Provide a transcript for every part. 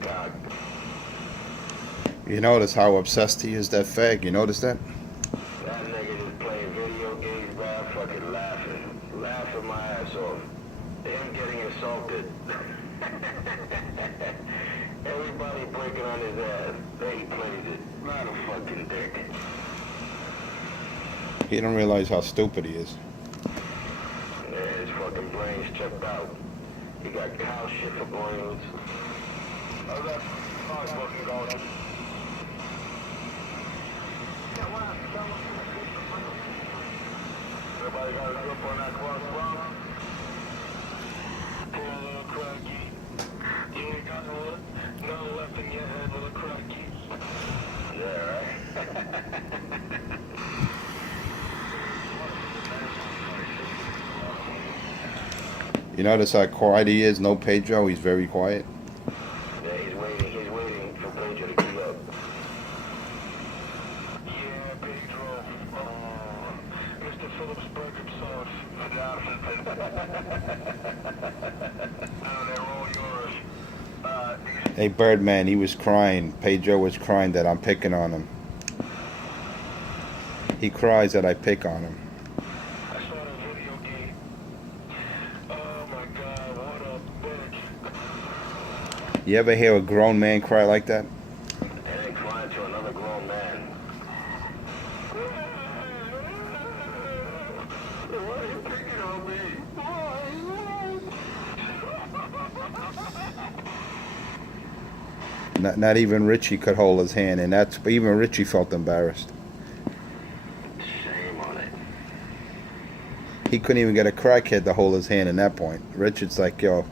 God. You notice how obsessed he is, that fag? You notice that? That nigga just playing video games, man. Fucking laughing. Laughing my ass off. Him getting assaulted. Everybody breaking on his ass. Then he plays it. Not a fucking dick. He don't realize how stupid he is. Yeah, his fucking brain's checked out. He got cow shit for brains. How's that fucking going? Everybody got a grip on that cross bomb? Poor little cracky. You ain't got no left in your head, little cracky. Yeah, right? You notice how quiet he is? No Pedro, he's very quiet. Yeah, he's waiting for Pedro to keep up. Yeah, Pedro. Mr. Phillips broke himself. They're all yours. Hey, Birdman, he was crying. Pedro was crying that I'm picking on him. He cries that I pick on him. I saw the video game. Oh my God, what a bitch. You ever hear a grown man cry like that? And then crying to another grown man. Why are you picking on me? Not even Richie could hold his hand, and that's even Richie felt embarrassed. Shame on it. He couldn't even get a crackhead to hold his hand in that point. Richard's like, yo,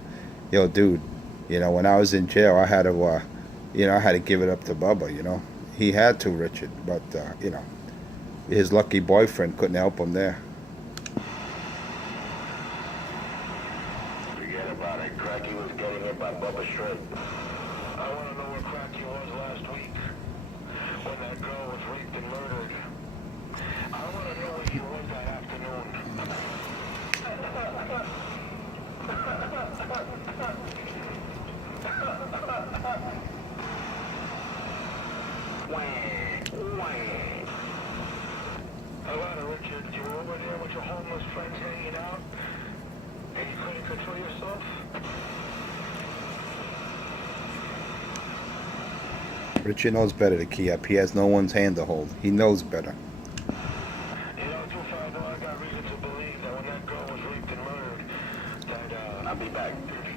dude, you know, when I was in jail, I had to, I had to give it up to Bubba, you know. He had to, Richard, but, you know, his lucky boyfriend couldn't help him there. Forget about it. Cracky was getting it by Bubba Shrimp. I want to know where Cracky was last week. When that girl was raped and murdered. I want to know where he was that afternoon. Hello, Richard. You were over there with your homeless friends hanging out? And you couldn't control yourself? Richard knows better to key up. He has no one's hand to hold. He knows better. You know, too far, though, I got reason to believe that when that girl was raped and murdered, that, I'll be back.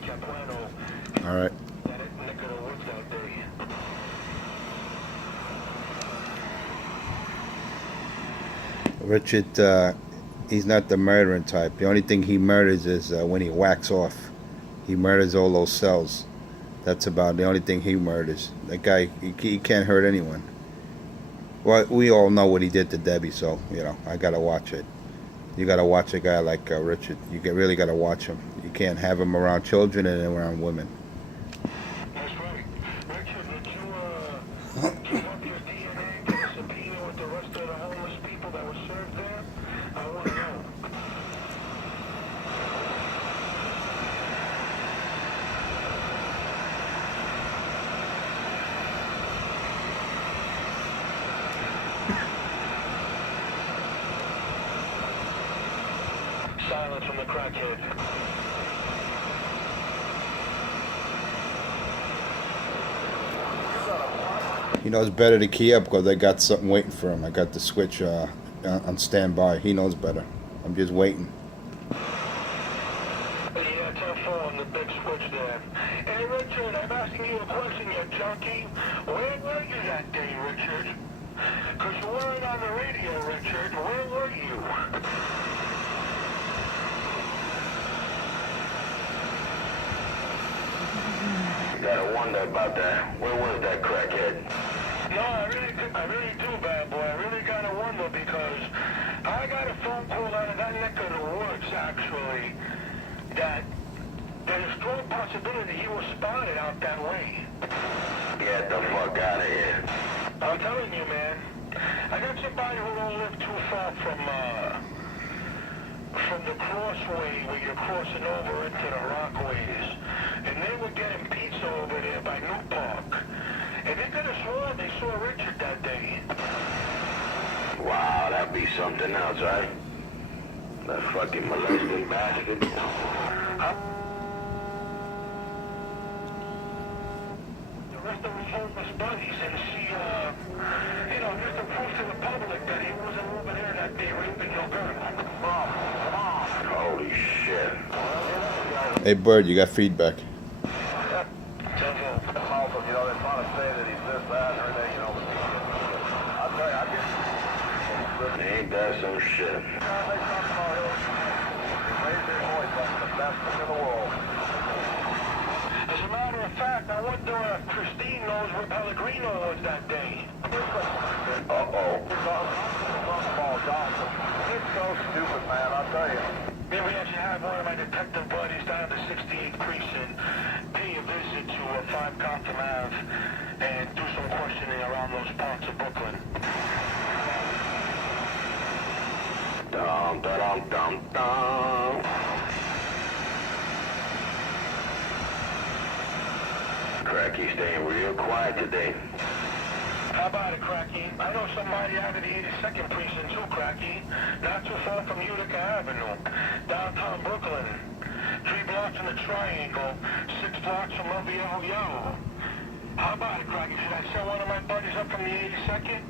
Capuano, All right. that neck of the woods that day. Richard, he's not the murdering type. The only thing he murders is when he whacks off. He murders all those cells. That's about the only thing he murders. That guy, he can't hurt anyone. Well, we all know what he did to Debbie, so, you know, I gotta watch it. You gotta watch a guy like Richard. You really gotta watch him. You can't have him around children and around women. That's right. Richard, did you, give up your DNA to the subpoena with the rest of the homeless people that were served there? I want to know. Silence from the crackhead. He knows better to key up because I got something waiting for him. I got the switch on standby. He knows better. I'm just waiting. Yeah, 10-4 on the big switch there. Hey, Richard, I'm asking you a question, you junkie. Where were you that day, Richard? Because you weren't on the radio, Richard. Where were you? You gotta wonder about that. Where was that crackhead? No, I really do, bad boy. I really gotta wonder because I got a phone call out of that neck of the woods, actually, that there's a strong possibility he was spotted out that way. Get the fuck out of here. I'm telling you, man. I got somebody who don't live too far from the crossway where you're crossing over into the Rockaways. And they were getting pizza over there by Newport. gotta be something else, right? That fucking molesting bastard. The rest of his homeless buddies and see, just to prove to the public that he wasn't over there that day raping no girl. Holy shit. Hey, Bird, you got feedback. Ain't that some shit? As a matter of fact, I wonder if Christine knows where Pellegrino was that day. Uh-oh. It's so stupid, man, I'll tell you. Maybe I should have one of my detective buddies down to 68th Precinct pay a visit to 5 Gotham Ave and do some questioning around those parts of Brooklyn. Dum, dum, dum, dum. Cracky's staying real quiet today. How about it, Cracky? I know somebody out of the 82nd Precinct too, Cracky. Not too far from Utica Avenue, downtown Brooklyn. 3 blocks in the Triangle, 6 blocks from El Viejo. How about it, Cracky? Should I send one of my buddies up from the 82nd?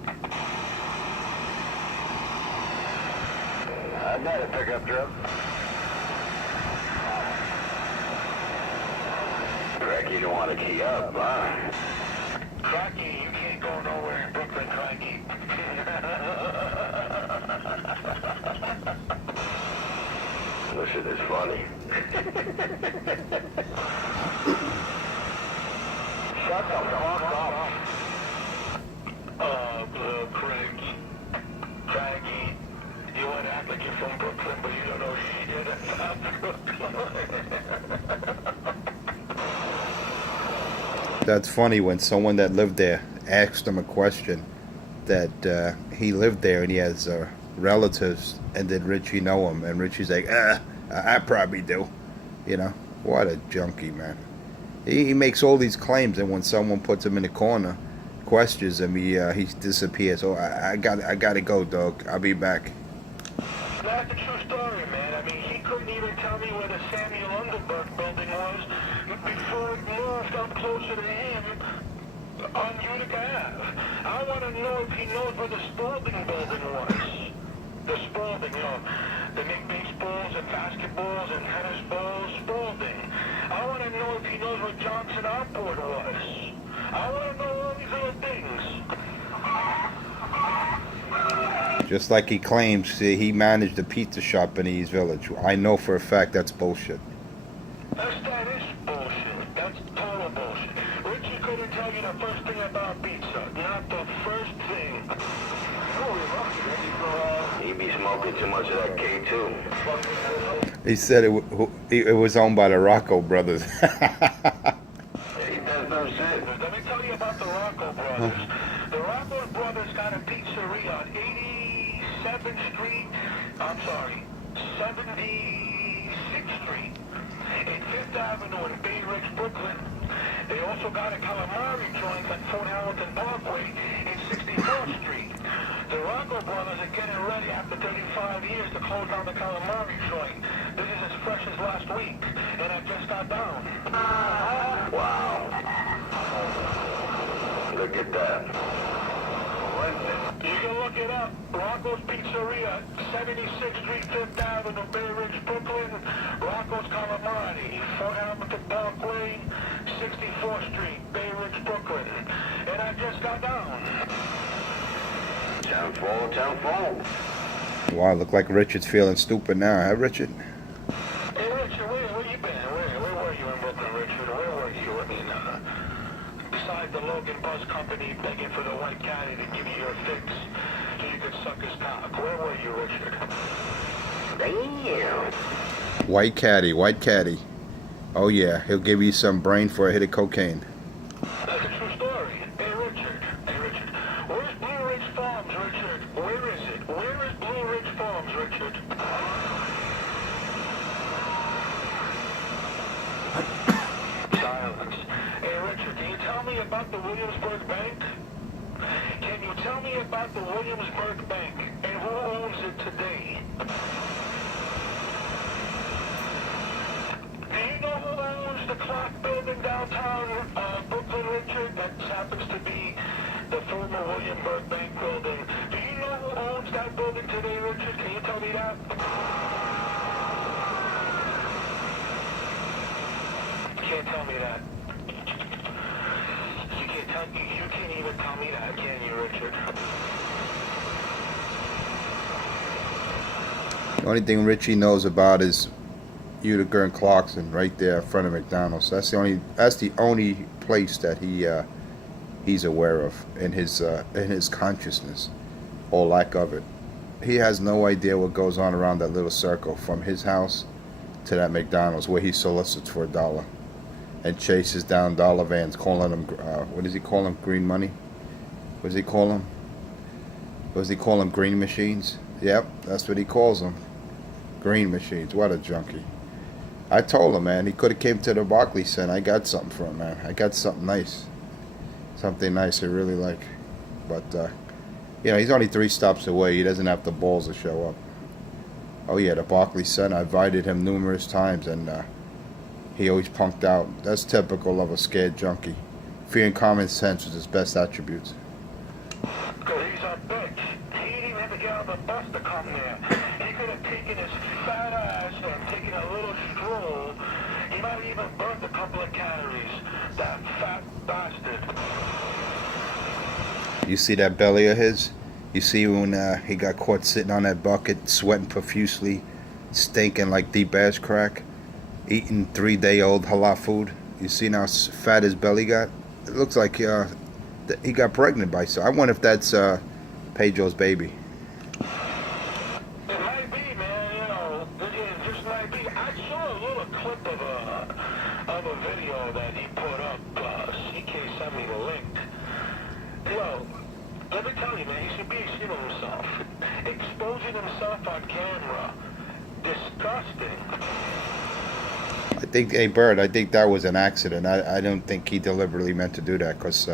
I got a pickup truck. Cracky, you don't want to key up, huh? Cracky, you can't go nowhere in Brooklyn, Cracky. This shit is funny. Shut the fuck up. Craigie, you want to act like you're from Brooklyn, but you don't know shit about Brooklyn. That's funny when someone that lived there asked him a question that he lived there and he has relatives, and did Richie know him? And Richie's like, I probably do. You know, what a junkie, man. He makes all these claims, and when someone puts him in the corner, questions him, he disappears. Oh, I gotta go, dog. I'll be back. That's a true story, man. I mean, he couldn't even tell me where the Samuel Underberg building was before it moved up closer to him on Utica Ave. I want to know if he knows where the Spalding building was. The Spalding, they make baseballs and basketballs and tennis balls, Spalding. I want to know if he knows where Johnson Outboard was. I want to know all these other things. Just like he claims he managed a pizza shop in East Village. I know for a fact that's bullshit. That is bullshit. That's total bullshit. Richie couldn't tell you the first thing about pizza. Not the first thing. He be smoking too much of that K2. He said it was owned by the Rocco brothers. He does no shit. Let me tell you about the Rocco brothers. The Rocco brothers got a pizzeria on 76th Street in 5th Avenue in Bay Ridge, Brooklyn. They also got a calamari joint on Fort Hamilton Parkway in 64th Street. The Rocco brothers are getting ready after 35 years to close down the calamari joint. This is as fresh as last week, and I just got down. Wow. Look at that. You can look it up. Rocco's Pizzeria, 76th Street, 5th Avenue, Bay Ridge, Brooklyn. Rocco's Calamari, Fort Hamilton Parkway, 64th Street, Bay Ridge, Brooklyn. And I just got down. 10-4. Wow, look like Richard's feeling stupid now, huh, Richard? Hey, Richard, where you been? Where were you in Brooklyn, Richard? Where were you? I mean, besides the Logan Bus Company begging for the white caddy to give you your fix so you could suck his cock. Where were you, Richard? Damn. White caddy. Oh yeah, he'll give you some brain for a hit of cocaine. That's a true story. Hey, Richard. Where's Blue Ridge Farms, Richard? Where is it? Where is Blue Ridge Farms, Richard? Silence. Hey, Richard, can you tell me about the Williamsburg Bank? Can you tell me about the Williamsburg Bank? And who owns it today? Do you know who owns the Clark building downtown Brooklyn, Richard? That happens to be the former William Burbank building. Do you know who owns that building today, Richard? Can you tell me that? You can't tell me that. You can't even tell me that, can you, Richard? The only thing Richie knows about is Utica and Clarkson, right there in front of McDonald's. That's the only place that he's aware of in his consciousness, or lack of it. He has no idea what goes on around that little circle from his house to that McDonald's where he solicits for $1 and chases down dollar vans, calling them what does he call them? Green money? What does he call them? What does he call them? Green machines? Yep, that's what he calls them. Green machines. What a junkie. I told him, man, he could have came to the Barclays Center. I got something for him, man. I got something nice. Something nice I really like. But, he's only 3 stops away. He doesn't have the balls to show up. Oh, yeah, the Barclays Center. I invited him numerous times, and he always punked out. That's typical of a scared junkie. Fear and common sense was his best attributes. Because he's a bitch. He didn't even have to get on the bus to come there. He could have taken his fat ass and taken a little stroll. He might have even burned a couple of calories. That fat bastard. You see that belly of his? You see when he got caught sitting on that bucket, sweating profusely, stinking like deep ass crack, eating 3-day-old halal food? You see how fat his belly got? It looks like he got pregnant by so. I wonder if that's Pedro's baby. It might be, man. It just might be. I saw a little clip of a video that he put up. CK sent me the link. Let me tell you, man, he should be ashamed of himself. Exposing himself on camera. Disgusting. Hey, Bird, I think that was an accident. I don't think he deliberately meant to do that, because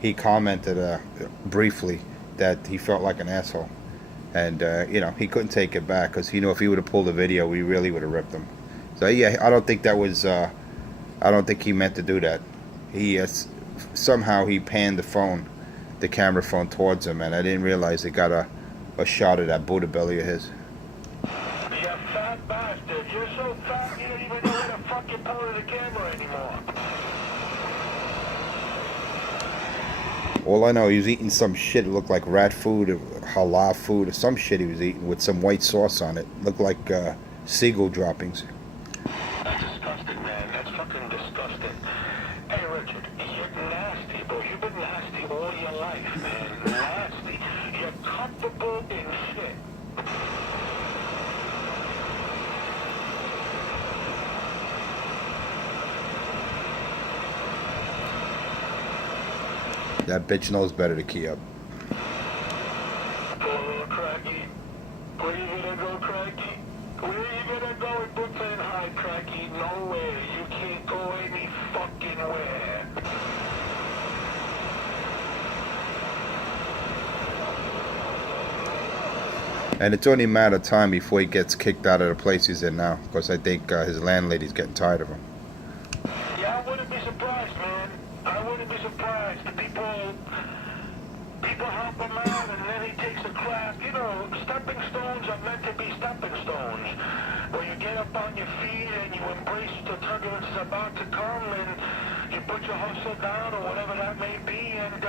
he commented briefly that he felt like an asshole. And, he couldn't take it back, because he knew if he would have pulled the video, we really would have ripped him. So, yeah, I don't think that was, I don't think he meant to do that. Somehow he panned the camera phone towards him, and I didn't realize it got a shot of that Buddha belly of his. You fat bastard. You're so fat you don't even know where the fuck you're pulling the camera anymore. All I know, he was eating some shit. It looked like rat food, or halal food, or some shit he was eating with some white sauce on it. Looked like seagull droppings. That's disgusting, man. That's fucking disgusting. Hey, Richard, you're nasty, bro. You've been nasty all your life, man. Nasty. You're comfortable in shit. That bitch knows better to key up. Poor little Cracky. Where you gonna go, Cracky? Where you gonna go in Brooklyn High, Cracky? Nowhere. You can't go any fucking where. And it's only a matter of time before he gets kicked out of the place he's in now, because I think his landlady's getting tired of him. Yeah, I wouldn't be surprised, man. I wouldn't be surprised. The people help him out, and then he takes a crap. Stepping stones are meant to be stepping stones. Where you get up on your feet and you embrace the turbulence is about to come, and you put your hustle down, or whatever that may be, and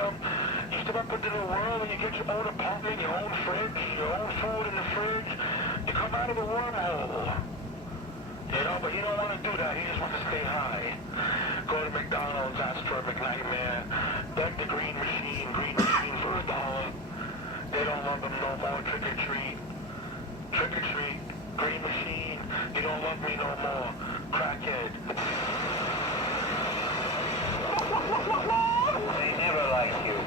you step up into the world, and you get your own apartment, your own fridge, your own food in the fridge. You come out of a wormhole. But he don't want to do that. He just wants to stay high. Go to McDonald's, ask for a McNightmare, beg the green machine for $1. They don't love him no more. Trick or treat. Trick or treat. Green machine. You don't love me no more. Crackhead. They never like you.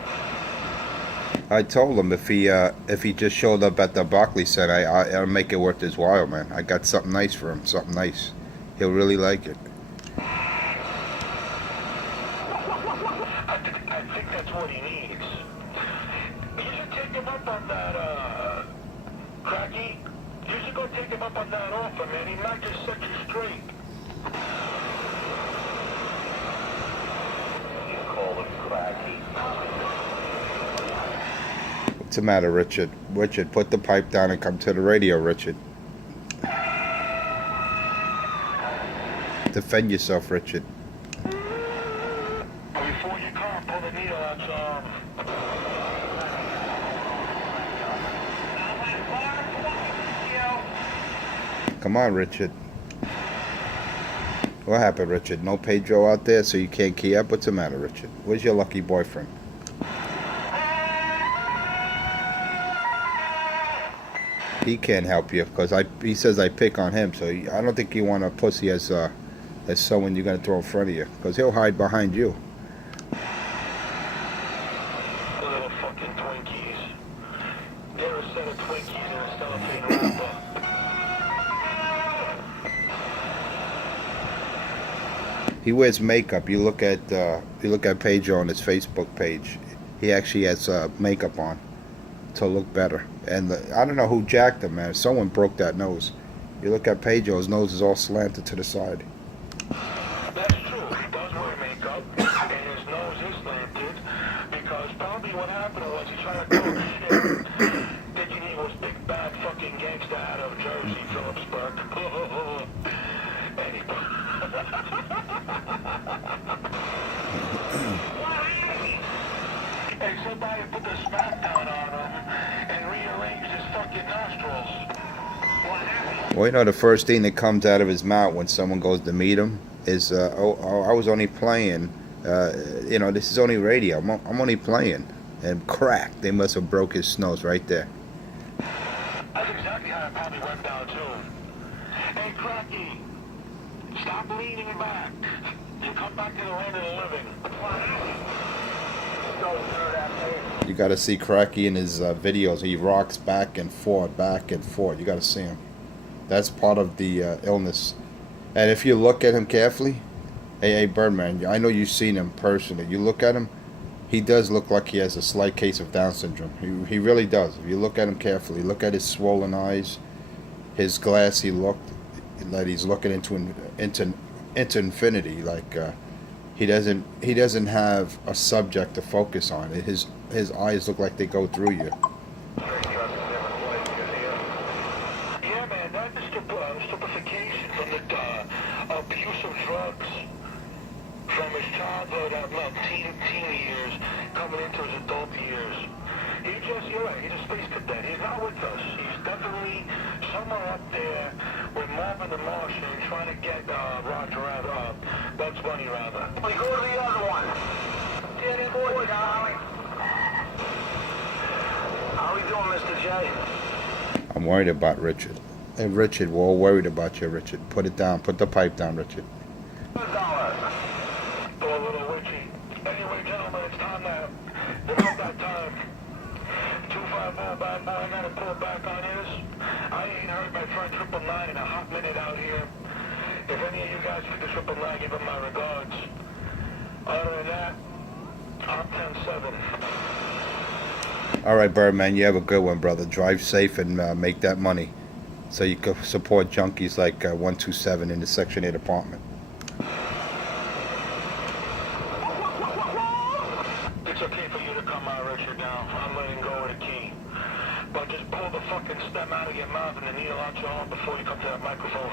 I told him if he just showed up at the Barclays Center, I'll make it worth his while, man. I got something nice for him, something nice. He'll really like it. I think that's what he needs. You should take him up on that Cracky, you should go take him up on that offer, man. He might just set you straight. You call him Cracky. What's the matter, Richard? Richard, put the pipe down and come to the radio, Richard. Defend yourself, Richard. Before you come, pull the needle out your arm. Come on, Richard. What happened, Richard? No Pedro out there, so you can't key up? What's the matter, Richard? Where's your lucky boyfriend? He can't help you because he says I pick on him, so I don't think you want a pussy as someone you're going to throw in front of you because he'll hide behind you. Little fucking Twinkies. They're a set of Twinkies in a cellophane wrapper. He wears makeup. You look at Pedro on his Facebook page. He actually has makeup on to look better. And I don't know who jacked him, man. Someone broke that nose. You look at Pedro, his nose is all slanted to the side. That's true. He does wear makeup, and his nose is slanted because probably what happened was he tried to talk shit, thinking he was big bad fucking gangsta out of Jersey, Phillipsburg. And he... Hey, somebody put the smackdown on him and rearranged his fucking nostrils. What happened? Well, you know, the first thing that comes out of his mouth when someone goes to meet him is, I was only playing, this is only radio. I'm only playing. And crack, they must have broke his nose right there. That's exactly how it probably went down, too. Hey, Cracky, stop leaning back. You come back to the land of the living. You got to see Cracky in his videos. He rocks back and forth, back and forth. You got to see him. That's part of the illness. And if you look at him carefully, hey, Birdman, I know you've seen him personally. You look at him, he does look like he has a slight case of Down syndrome. He really does. If you look at him carefully, look at his swollen eyes, his glassy look, that he's looking into infinity. Like he doesn't have a subject to focus on. His eyes look like they go through you. Yeah, man, that is stupefaction from the abuse of drugs from his childhood, teen years, coming into his adult years. You're right, he's a space cadet. He's not with us. He's definitely somewhere up there with Marvin the Martian trying to get Roger out, Bugs Bunny rather. We go to the other one. Get in, boy, darling. How we doing, Mr. J? I'm worried about Richard. Hey, Richard, we're all worried about you, Richard. Put it down. Put the pipe down, Richard. $1. Poor little witchy. Anyway, gentlemen, it's time now. About that time. 250 bad boy, I gotta pull back on his. I ain't heard my friend 999 in a hot minute out here. If any of you guys see the 999, give him my regards. Other than that, I'm 10-7. All right, Birdman, you have a good one, brother. Drive safe and make that money so you can support junkies like 127 in the Section 8 apartment. It's okay for you to come out, Richard, now. I'm letting go of the key. But just pull the fucking stem out of your mouth and the needle out your arm before you come to that microphone.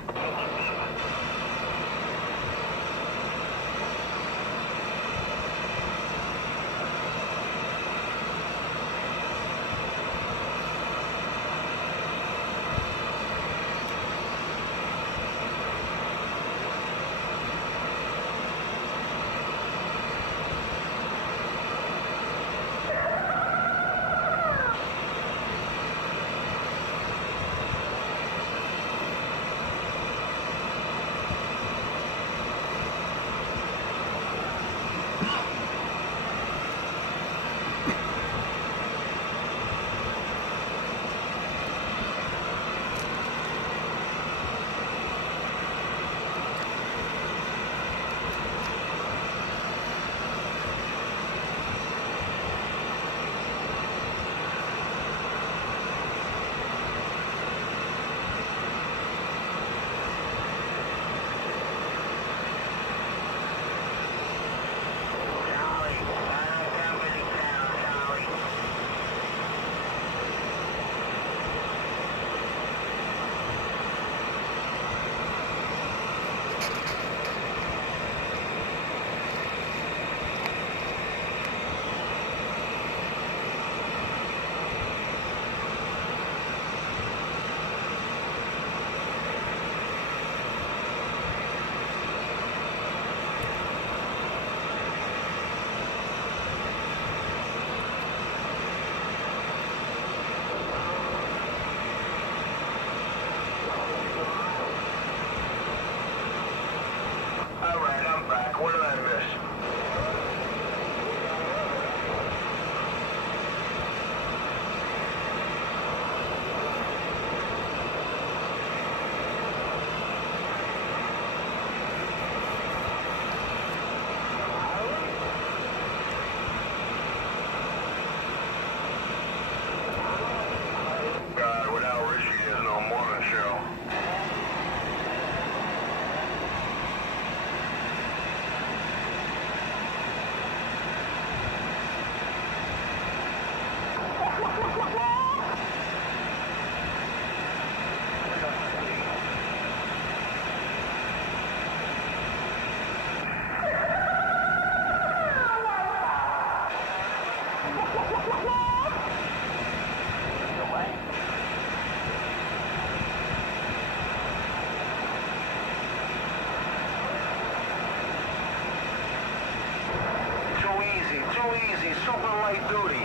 He's super light duty.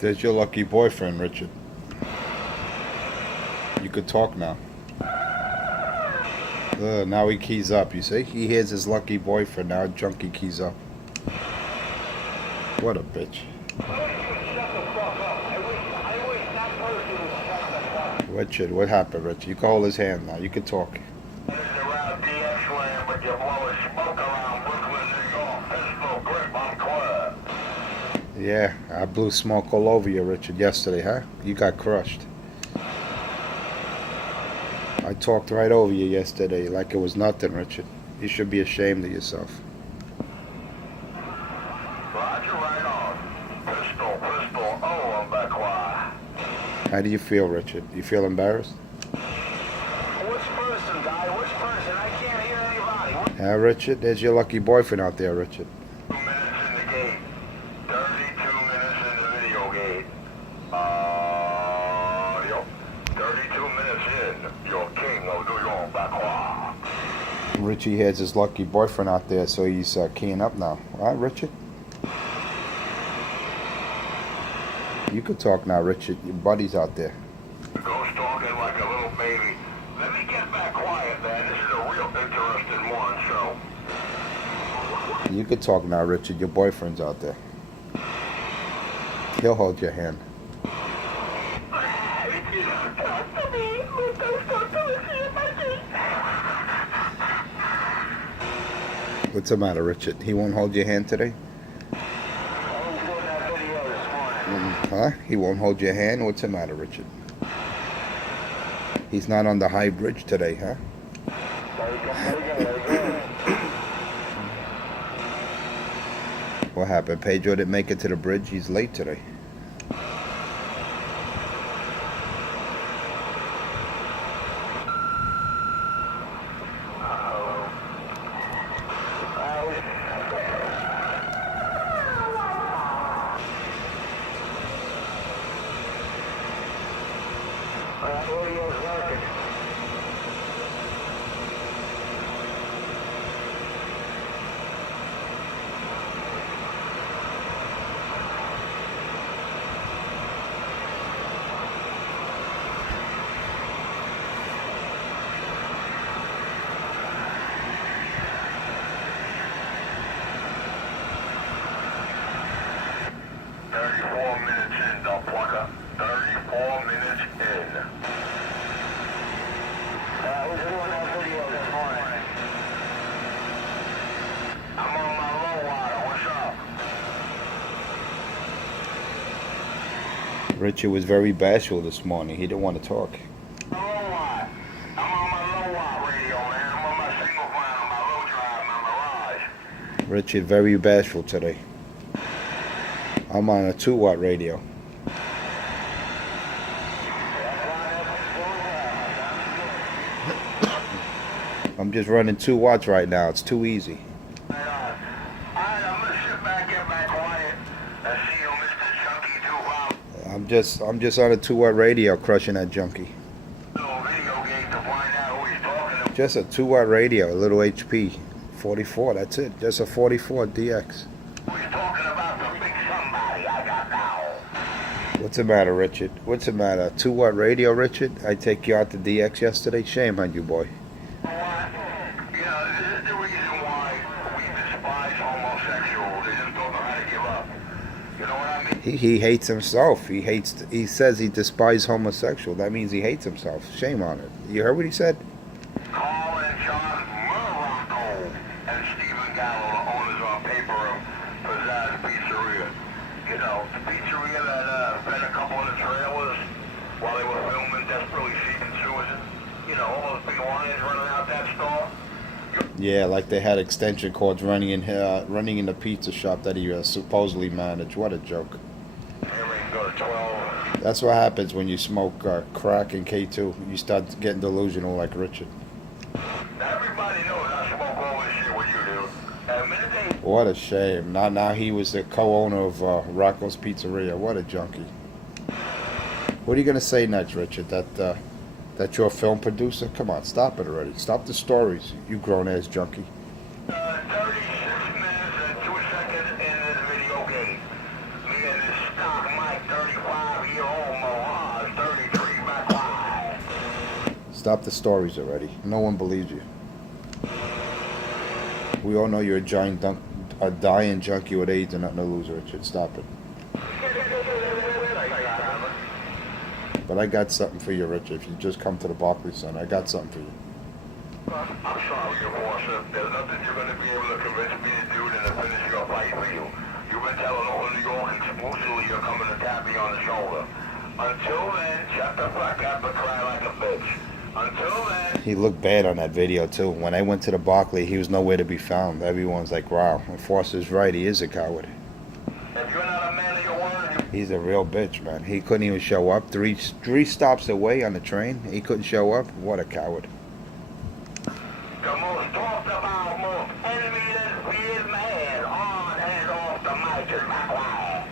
There's your lucky boyfriend, Richard. You could talk now. Now he keys up, you see? He hears his lucky boyfriend, now Junkie keys up. What a bitch. Richard, what happened, Richard? You can hold his hand now. You can talk. This is around DX land, but you're blowing smoke around Brooklyn, New York. Pistol grip, I'm clear. Yeah, I blew smoke all over you, Richard, yesterday, huh? You got crushed. I talked right over you yesterday like it was nothing, Richard. You should be ashamed of yourself. Roger, right on. Pistol, oh, I'm back quiet. How do you feel, Richard? You feel embarrassed? Which person, guy? Which person? I can't hear anybody. Richard, there's your lucky boyfriend out there, Richard. 2 minutes in the gate. 32 minutes in the video gate. Yep. 32 minutes in. You're king of New York, back quiet. Richie has his lucky boyfriend out there, so he's keying up now. All right, Richard? You could talk now, Richard. Your buddy's out there. Ghost talking like a little baby. Let me get back quiet, man. This is a real interesting one, so. You could talk now, Richard. Your boyfriend's out there. He'll hold your hand. What's the matter, Richard? He won't hold your hand today? Huh? He won't hold your hand? What's the matter, Richard? He's not on the high bridge today, huh? What happened? Pedro didn't make it to the bridge? He's late today. Richard was very bashful this morning. He didn't want to talk. I'm on my low-watt radio, man. I'm on my single plan, on my low drive, my Mirage. Richard, very bashful today. I'm on a 2-watt radio. I'm just running 2 watts right now. It's too easy. Alright, I'm gonna sit back, get back quiet, and see you, Mr. Chunky I'm just on a 2-watt radio crushing that junkie. Little video game to find out who he's talking to. Just a 2-watt radio, a little HP. 44, that's it. Just a 44 DX. Who he's talking about the big somebody I got now. What's the matter, Richard? What's the matter? 2-watt radio, Richard? I take you out to DX yesterday? Shame on you, boy. This is the reason why we despise homosexuals. They just don't know how to give up. You know what I mean? He hates himself. He says he despises homosexual. That means he hates himself. Shame on it. You heard what he said? Carl and John Morocco and Stephen Gallo, the owners on paper of Pizzazz Pizzeria. You know, the pizzeria that fed a couple of the trailers while they were filming Desperately Seeking Susan. You know, all those big lions running out that store. Yeah, like they had extension cords running in the pizza shop that he supposedly managed. What a joke. Everything go to 12. That's what happens when you smoke crack and K2. You start getting delusional like Richard. Everybody knows I smoke all this shit with you, dude. And minute they... What a shame. Now he was the co-owner of Rocco's Pizzeria. What a junkie. What are you going to say next, Richard? That you're a film producer? Come on, stop it already. Stop the stories, you grown-ass junkie. 36 minutes and in this stock Mike 35-year-old Mirage 33 McLaren. Stop the stories already. No one believes you. We all know you're a dying junkie with AIDS and nothing to lose, Richard. Stop it. But I got something for you, Richard. If you just come to the Barclays Center, I got something for you. I'm sorry, your boss. There's nothing you're going to be able to convince me to do than to finish your fight for you. You've been telling all New York exclusively you're coming to tap me on the shoulder. Until then, shut the fuck up and cry like a bitch. Until then... He looked bad on that video, too. When I went to the Barclay, he was nowhere to be found. Everyone's like, wow. And Foster's right. He is a coward. If you're not a man of your word... He's a real bitch, man. He couldn't even show up. Three stops away on the train. He couldn't show up. What a coward. The most talked about, most envious man on and off the mic is McLaren.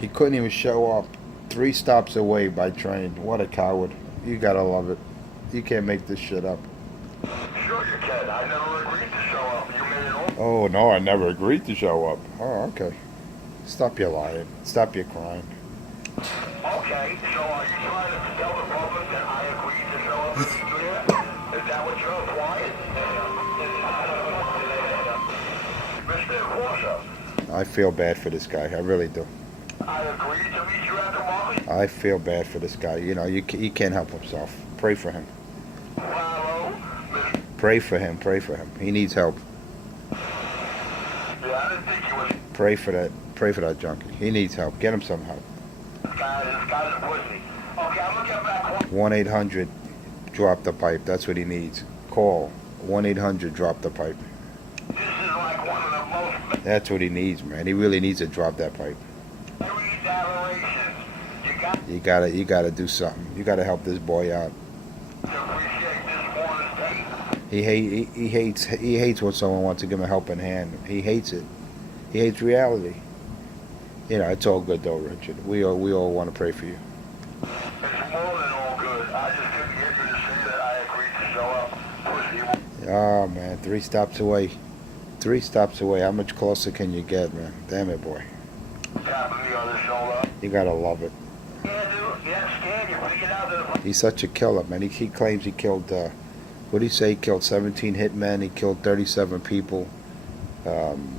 He couldn't even show up. 3 stops away by train. What a coward. You gotta love it. You can't make this shit up. Sure you can. I never agreed to show up. You made it all. Oh, no, I never agreed to show up. Oh, okay. Stop your lying. Stop your crying. Okay, so are you trying to tell the public that I agreed to show up and meet you here? Is that what you're implying? Mr. Enforcer, I feel bad for this guy. I really do. I agreed to meet you at the Barclays. I feel bad for this guy. You know, he can't help himself. Pray for him. Hello? Pray for him. Pray for him. He needs help. Yeah, I didn't think you was... Pray for that junkie. He needs help. Get him some help. This guy's a pussy. Okay, I'm gonna get back... 1-800 drop the pipe. That's what he needs. Call 1-800 drop the pipe. This is like one of the most... That's what he needs, man. He really needs to drop that pipe. Aberrations. You gotta do something. You gotta help this boy out. Appreciate this morning's tape. He hates when someone wants to give him a helping hand. He hates it. He hates reality. You know, it's all good though, Richard. We all want to pray for you. It's more than all good. I just couldn't get you to say that I agreed to show up. Pussy. Oh man, 3 stops away. 3 stops away. How much closer can you get, man? Damn it, boy. Tapping me on the shoulder. You gotta love it. Yeah, dude. Yeah, I'm scared. You figured out that... He's such a killer, man. He claims he killed, what did he say? He killed 17 hitmen. He killed 37 people.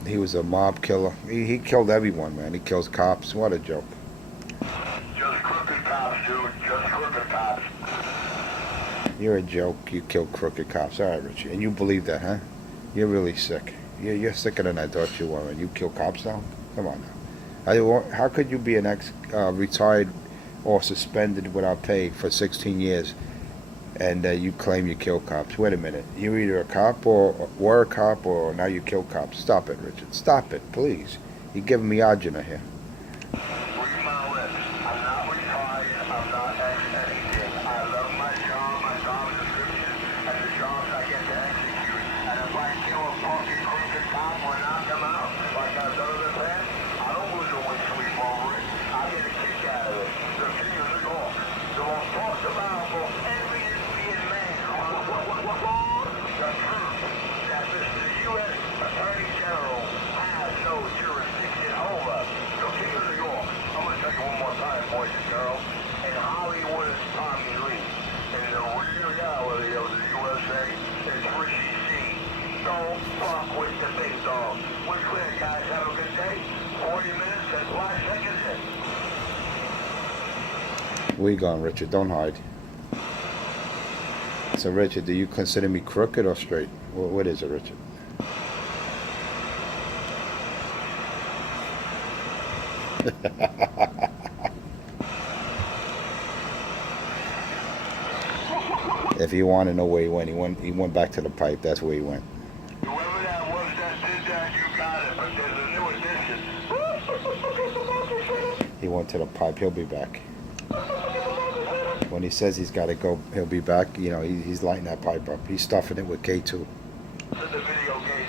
He was a mob killer. He killed everyone, man. He kills cops. What a joke. Just crooked cops, dude. Just crooked cops. You're a joke. You killed crooked cops. All right, Richie. And you believe that, huh? You're really sick. You're sicker than I thought you were. And you kill cops now? Come on now. How could you be an retired or suspended without pay for 16 years and you claim you kill cops? Wait a minute. You're either a cop or were a cop or now you kill cops. Stop it, Richard. Stop it, please. You're giving me agina here. Read my lips. I'm not retired. I'm not anything. I love my job description, and the jobs I get to execute. And if I kill a fucking crooked cop or knock him out, like I've done in the past, I don't lose a week's sleep over it. I get a kick out of it. The king of New York. The most talked about, most envious being man. The truth that Mr. U.S. Attorney General has no jurisdiction over. The king of New York. I'm going to tell you one more time, boys and girls. In Hollywood, it's Tommy Lee. In the real reality of the USA, it's Richie C. Don't fuck with the big dog. We're clear, guys. Have a good day. 40 minutes and 5 seconds in. Where you going, Richard? Don't hide. So, Richard, do you consider me crooked or straight? What is it, Richard? If you want to know where he went back to the pipe. That's where he went. Whoever that was that did that, you got it. But there's a new addition. He went to the pipe. He'll be back. When he says he's got to go, he'll be back. You know, he's lighting that pipe up. He's stuffing it with K2.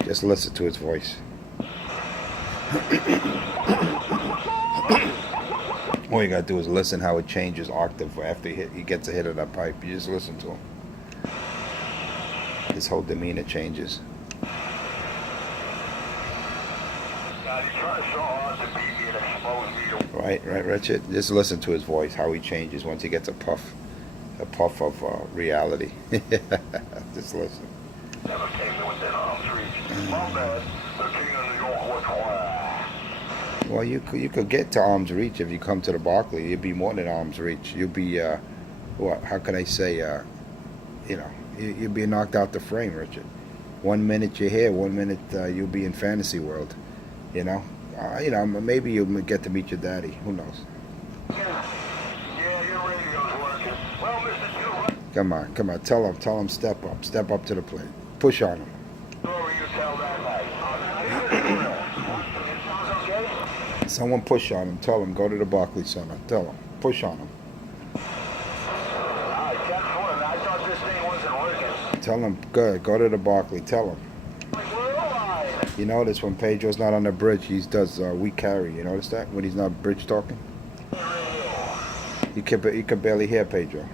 Just listen to his voice. All you gotta do is listen how it changes octave after he gets a hit of that pipe. You just listen to him. His whole demeanor changes. I God, he's trying so hard to beat me and expose me to... Right, Richard. Just listen to his voice, how he changes once he gets a puff of reality. Just listen. Never came to within arm's reach. My bad. The king of New York was quiet. Well, you could get to arm's reach if you come to the Barclay. You'd be more than arm's reach. You'd be, what? How can I say? You know, you'd be knocked out the frame, Richard. 1 minute you're here, 1 minute you'll be in fantasy world. You know, maybe you'll get to meet your daddy. Who knows? Yeah, your radio's working. Well, Mr. Q, Come on. Tell him step up to the plate. Push on him. story you tell that night. It sounds okay? Someone push on him. Tell him go to the Barclays Center. Tell him push on him. Alright, 10-4. I thought this thing wasn't working. Tell him good. Go to the Barclay. Tell him. Like, where am I? You notice when Pedro's not on the bridge, he does weak carry. You notice that when he's not bridge talking, you can barely hear Pedro.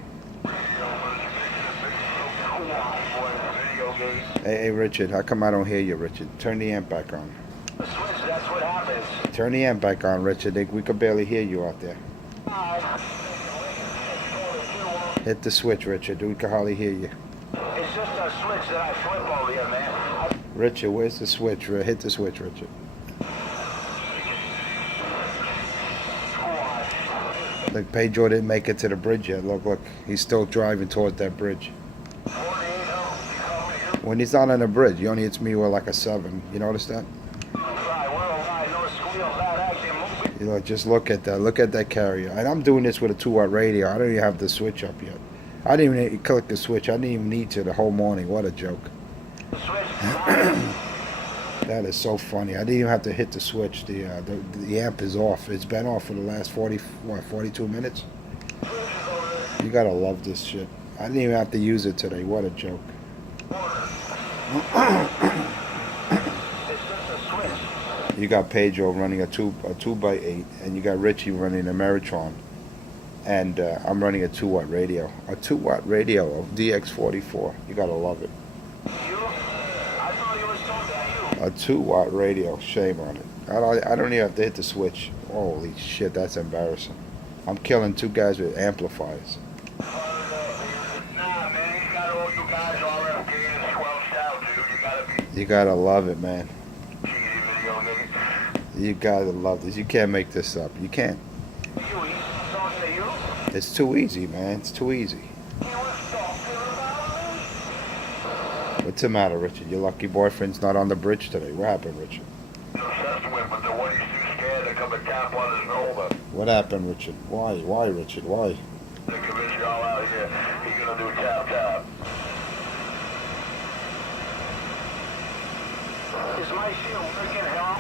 Hey, Richard, how come I don't hear you, Richard? Turn the amp back on. The switch, that's what happens. Turn the amp back on, Richard. We could barely hear you out there. Hit the switch, Richard. We can hardly hear you. It's just a switch that I flip over here, man. Richard, where's the switch? Hit the switch, Richard. Look, Pedro didn't make it to the bridge yet. Look. He's still driving towards that bridge. When he's not on the bridge, he only hits me with like a 7. You notice that? You know, just look at that. Look at that carrier. And I'm doing this with a 2-watt radio. I don't even have the switch up yet. I didn't even click the switch. I didn't even need to the whole morning. What a joke. That is so funny. I didn't even have to hit the switch. The amp is off. It's been off for the last 42 minutes? You gotta love this shit. I didn't even have to use it today. What a joke. You got Pedro running a 2x8, and you got Richie running a Meritron, and I'm running a 2-watt radio. A 2-watt radio of DX44. You gotta love it. A 2-watt radio. Shame on it. I don't even have to hit the switch. Holy shit, that's embarrassing. I'm killing 2 guys with amplifiers. You gotta love it, man. You gotta love this. You can't make this up. You can't. It's too easy, man. It's too easy. What's the matter, Richard? Your lucky boyfriend's not on the bridge today. What happened, Richard? What happened, Richard? Why, Richard? Why? Is my shield working, help?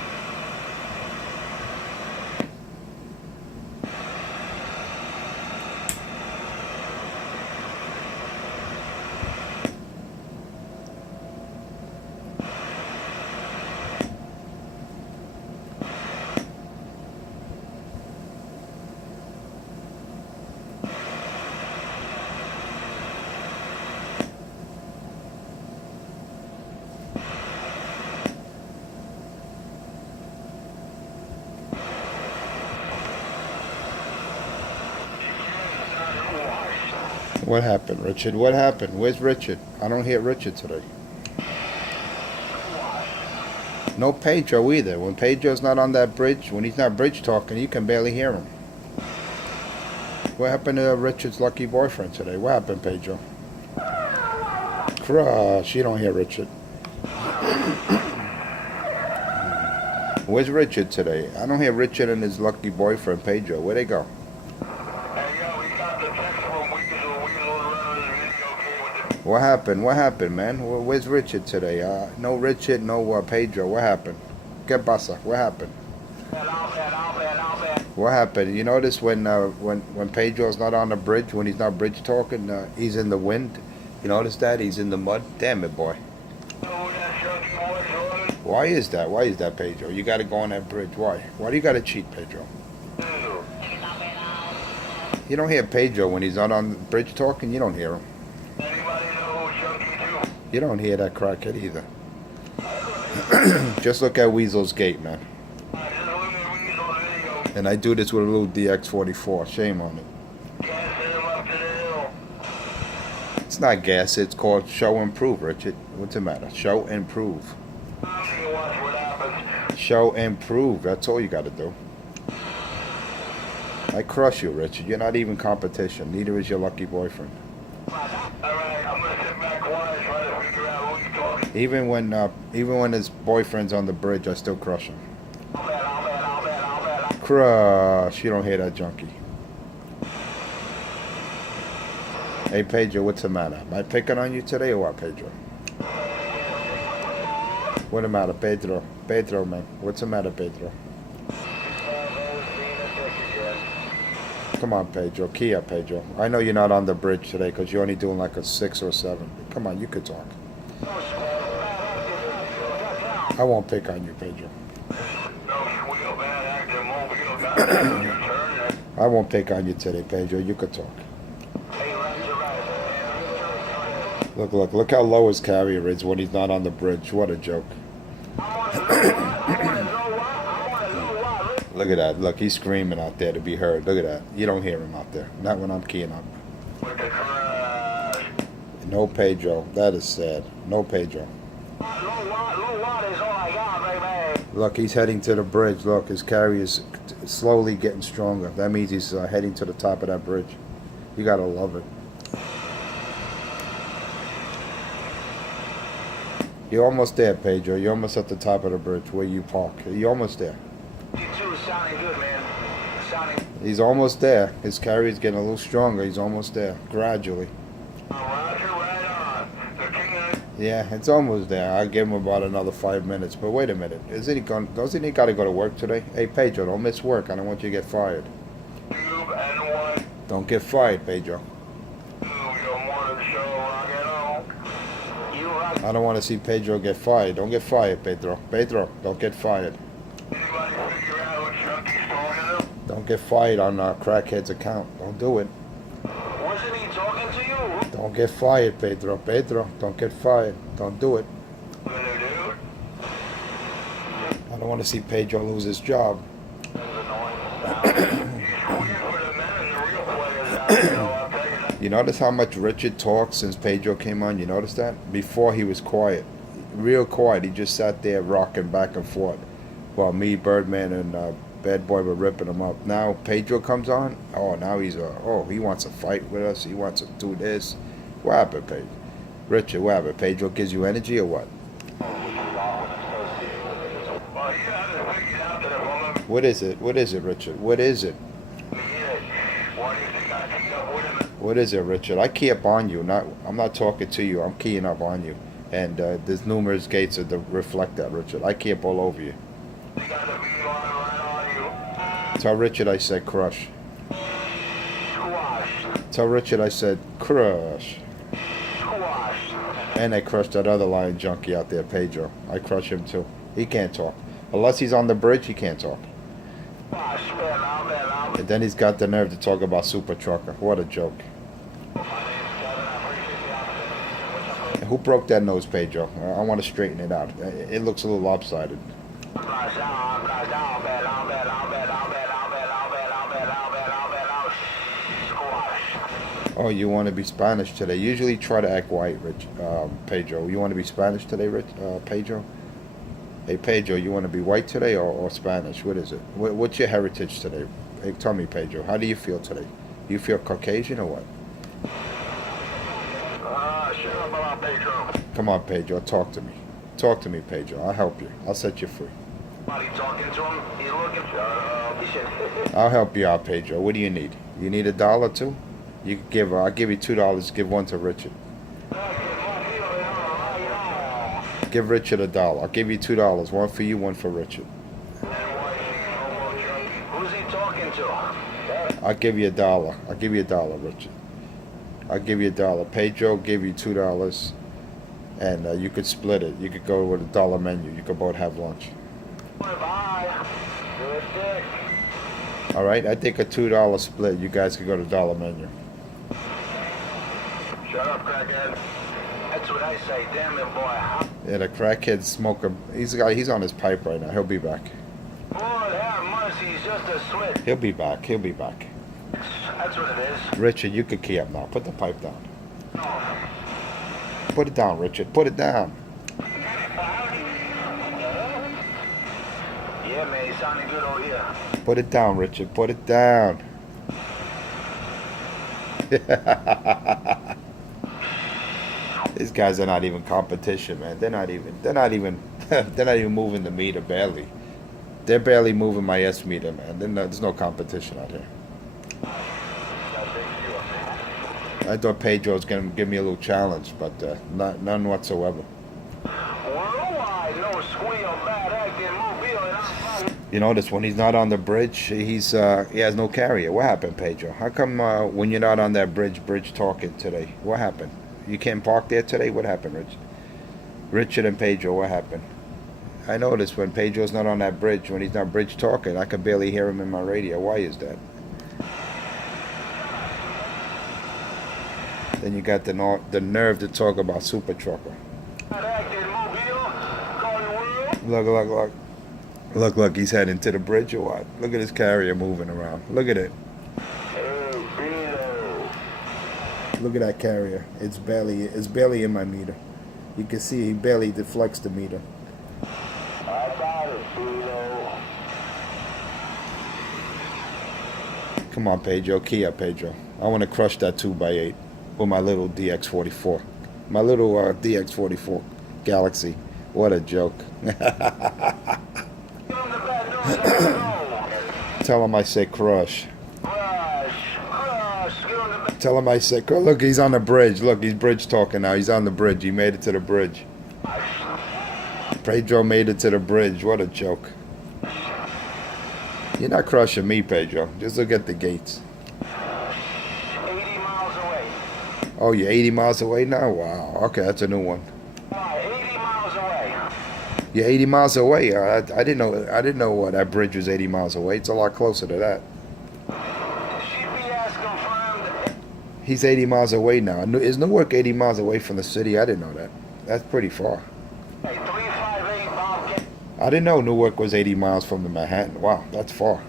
What happened, Richard? What happened? Where's Richard? I don't hear Richard today. No Pedro either. When Pedro's not on that bridge, when he's not bridge talking, you can barely hear him. What happened to Richard's lucky boyfriend today? What happened, Pedro? Crush, you don't hear Richard. Where's Richard today? I don't hear Richard and his lucky boyfriend, Pedro. Where'd they go? What happened? What happened, man? Where's Richard today? No Richard, no Pedro. What happened? ¿Qué pasa? What happened? What happened? You notice when Pedro's not on the bridge, when he's not bridge talking, he's in the wind. You notice that? He's in the mud. Damn it, boy. Why is that? Why is that, Pedro? You got to go on that bridge. Why? Why do you got to cheat, Pedro? You don't hear Pedro when he's not on the bridge talking. You don't hear him. You don't hear that crackhead either. Just look at Weasel's gate, man. And I do this with a little DX44. Shame on it. Gassing him up to the hill. It's not gas. It's called show and prove, Richard. What's the matter? Show and prove. I'm gonna watch what happens. Show and prove. That's all you got to do. I crush you, Richard. You're not even competition. Neither is your lucky boyfriend. Alright, I'm gonna sit back quiet, try to figure out who you're talking. Even when his boyfriend's on the bridge, I still crush him. I'll bet. Crush. You don't hear that, junkie. Hey, Pedro, what's the matter? Am I picking on you today or what, Pedro? What's the matter, Pedro? Pedro, man. What's the matter, Pedro? Come on, Pedro. Key up, Pedro. I know you're not on the bridge today because you're only doing like a 6 or 7. Come on, you could talk. I won't pick on you, Pedro. I won't pick on you today, Pedro. You could talk. Look how low his carrier is when he's not on the bridge. What a joke. Look at that. Look, he's screaming out there to be heard. Look at that. You don't hear him out there. Not when I'm keying up. No Pedro. That is sad. No Pedro. Look, he's heading to the bridge. Look, his carrier is slowly getting stronger. That means he's heading to the top of that bridge. You gotta love it. You're almost there, Pedro. You're almost at the top of the bridge where you park. You're almost there. You two sounding good, man. Sounding. He's almost there. His carrier's getting a little stronger. He's almost there, gradually. Roger, right on. The king of Yeah, it's almost there. I'll give him about another 5 minutes. But wait a minute. Doesn't he got to go to work today? Hey, Pedro, don't miss work. I don't want you to get fired. Tube and one. Don't get fired, Pedro. Your morning show, rock and roll. You rock. I don't want to see Pedro get fired. Don't get fired, Pedro. Pedro, don't get fired. Anybody figure out what Chucky's talking to? Don't get fired on Crackhead's account. Don't do it. Wasn't he talking to you? Don't get fired, Pedro. Pedro, don't get fired. Don't do it. Good dude. I don't want to see Pedro lose his job. He's waiting for the men and the real players out there, I'll tell you that. You notice how much Richard talks since Pedro came on? You notice that? Before he was quiet. Real quiet. He just sat there rocking back and forth. While me, Birdman, and Bad Boy were ripping him up. Now Pedro comes on. Oh, now he wants to fight with us. He wants to do this. What happened, Pedro? Richard, what happened? Pedro gives you energy or what? Well, you haven't figured out that if I'm What is it? What is it, Richard? What is it? why do you think I team up with him? What is it, Richard? I key up on you. I'm not talking to you. I'm keying up on you. And there's numerous gates that reflect that, Richard. I key up all over you. You got the beat right on you. Tell Richard I said crush. Squash. Tell Richard I said crush. Squash. And I crushed that other lion junkie out there, Pedro. I crush him too. He can't talk. Unless he's on the bridge, he can't talk. Squash. I'll bet. And then he's got the nerve to talk about Super Trucker. What a joke. And who broke that nose, Pedro? I want to straighten it out. It looks a little lopsided. Oh, you want to be Spanish today? Usually try to act white, Pedro. You want to be Spanish today, Pedro? Hey, Pedro, you want to be white today or Spanish? What is it? What's your heritage today? Hey, tell me, Pedro. How do you feel today? Do you feel Caucasian or what? Shut up about Pedro. Come on, Pedro. Talk to me. Talk to me, Pedro. I'll help you. I'll set you free. Somebody talking to him? He's looking. I'll help you out, Pedro. What do you need? You need $1 too? You can give. I'll give you $2. Give one to Richard. Give Richard $1. I'll give you $2. One for you, one for Richard. Who's he talking to? I'll give you $1. I'll give you $1, Richard. I'll give you $1. Pedro give you $2, and you could split it. You could go with $1 menu. You could both have lunch. Bye. Good dick. All right. I think a $2 split. You guys could go to $1 menu. Shut up, crackhead. That's what I say. Damn it, boy. Yeah, the crackhead smoker. He's on his pipe right now. He'll be back. Lord have mercy. He's just a switch. He'll be back. He'll be back. That's what it is. Richard, you could key up now. Put the pipe down. Put it down, Richard. Put it down. Yeah, man, he's sounding good over here. Put it down, Richard. Put it down. These guys are not even competition, man. They're not even moving the meter barely. They're barely moving my S meter, man. There's no competition out here. I thought Pedro was gonna give me a little challenge, but none whatsoever. Worldwide, no squeal, bad acting, mobile, and I'm You notice when he's not on the bridge, he has no carrier. What happened, Pedro? How come when you're not on that bridge talking today? What happened? You can't park there today? What happened, Richard and Pedro, what happened? I noticed when Pedro's not on that bridge, when he's not bridge talking, I can barely hear him in my radio. Why is that? Then you got the nerve to talk about Super Trucker. Look, he's heading to the bridge or what? Look at his carrier moving around. Look at it. Look at that carrier. It's barely in my meter. You can see he barely deflects the meter. Come on, Pedro. Key up, Pedro. I want to crush that 2x8 with my little DX44. My little DX44 Galaxy. What a joke. Tell him I say crush. Tell him I say crush. Look, he's on the bridge. Look, he's bridge talking now. He's on the bridge. He made it to the bridge. Pedro made it to the bridge. What a joke. You're not crushing me, Pedro. Just look at the gates. 80 miles away. Oh, you're 80 miles away now? Wow. Okay, that's a new one. 80 miles away. You're 80 miles away. I didn't know that bridge was 80 miles away. It's a lot closer to that. GPS confirmed. He's 80 miles away now. Is Newark 80 miles away from the city? I didn't know that. That's pretty far. 358 Bob. I didn't know Newark was 80 miles from the Manhattan. Wow, that's far.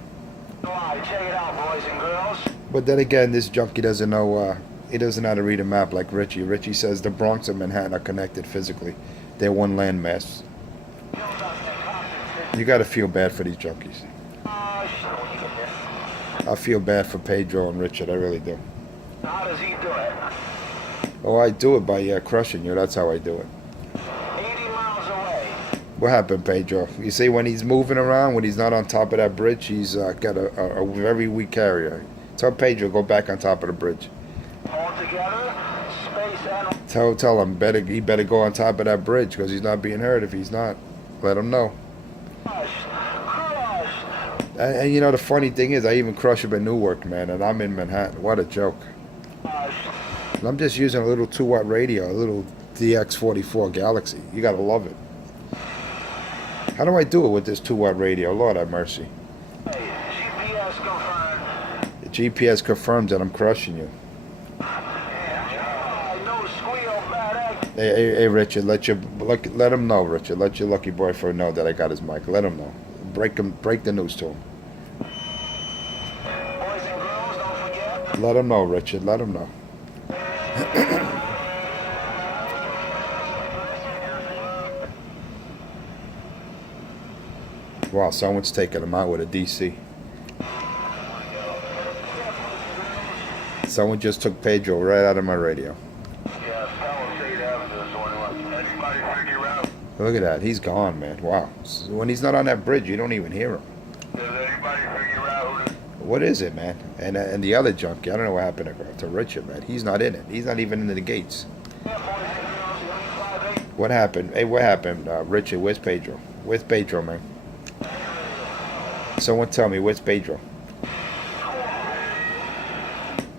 Check it out, boys and girls. But then again, this junkie doesn't know. He doesn't know how to read a map like Richie. Richie says the Bronx and Manhattan are connected physically. They're one landmass. You got to feel bad for these junkies. I feel bad for Pedro and Richard. I really do. How does he do it? Oh, I do it by crushing you. That's how I do it. 80 miles away. What happened, Pedro? You see, when he's moving around, when he's not on top of that bridge, he's got a very weak carrier. Tell Pedro go back on top of the bridge. All together, space and... Tell him he better go on top of that bridge because he's not being heard if he's not. Let him know. Crush. And you know, the funny thing is, I even crush him in Newark, man, and I'm in Manhattan. What a joke. And I'm just using a little 2-watt radio, a little DX44 Galaxy. You gotta love it. How do I do it with this 2-watt radio? Lord have mercy. GPS confirmed. The GPS confirms that I'm crushing you. No squeal, bad act. Hey, Richard, let him know, Richard. Let your lucky boyfriend know that I got his mic. Let him know. Break the news to him. Boys and girls, don't forget. Let him know, Richard. Let him know. Wow, someone's taking him out with a DC. Someone just took Pedro right out of my radio. Look at that. He's gone, man. Wow. When he's not on that bridge, you don't even hear him. Does anybody figure out who... What is it, man? And the other junkie, I don't know what happened to Richard, man. He's not in it. He's not even in the gates. What happened? Hey, what happened, Richard? Where's Pedro? Where's Pedro, man? Someone tell me, where's Pedro?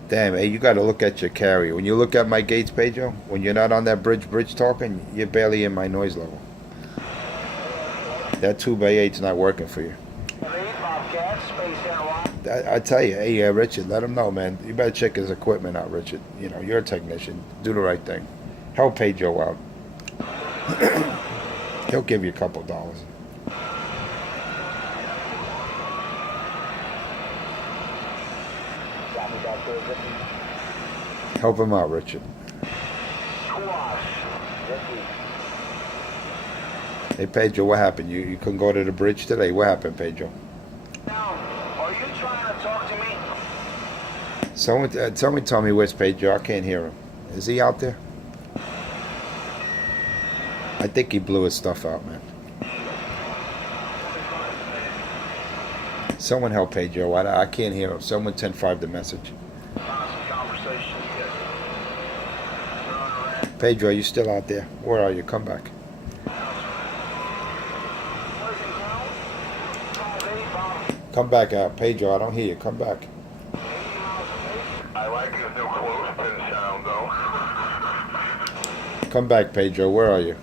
Damn, hey, you got to look at your carrier. When you look at my gates, Pedro, when you're not on that bridge talking, you're barely in my noise level. That 2x8's not working for you. I tell you, hey, Richard, let him know, man. You better check his equipment out, Richard. You know, you're a technician. Do the right thing. Help Pedro out. He'll give you a couple dollars. Help him out, Richard. Hey, Pedro, what happened? You couldn't go to the bridge today? What happened, Pedro? Now, are you trying to talk to me? Someone tell me where's Pedro. I can't hear him. Is he out there? I think he blew his stuff out, man. Someone help Pedro. I can't hear him. Someone 10-5 the message. Pedro, are you still out there? Where are you? Come back. Come back out. Pedro, I don't hear you. Come back. I like his new clothespin sound, though. Come back, Pedro. Where are you?